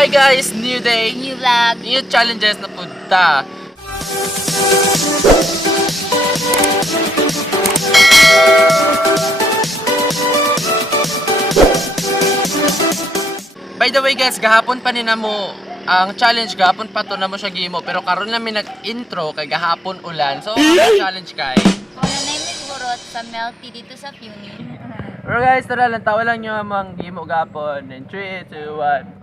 Hi guys! New day, New vlog. new challenges na punta. By the way guys, gahapon pa ni namo ang challenge, gahapon pa to namo siya gimo, pero karon namin nag-intro kay gahapon ulan. So, ang challenge kay Kung nanay may gurot sa melty dito sa Puni. pero guys, tara lang, tawa lang nyo ang gimo gapon. In 3, 2, 1.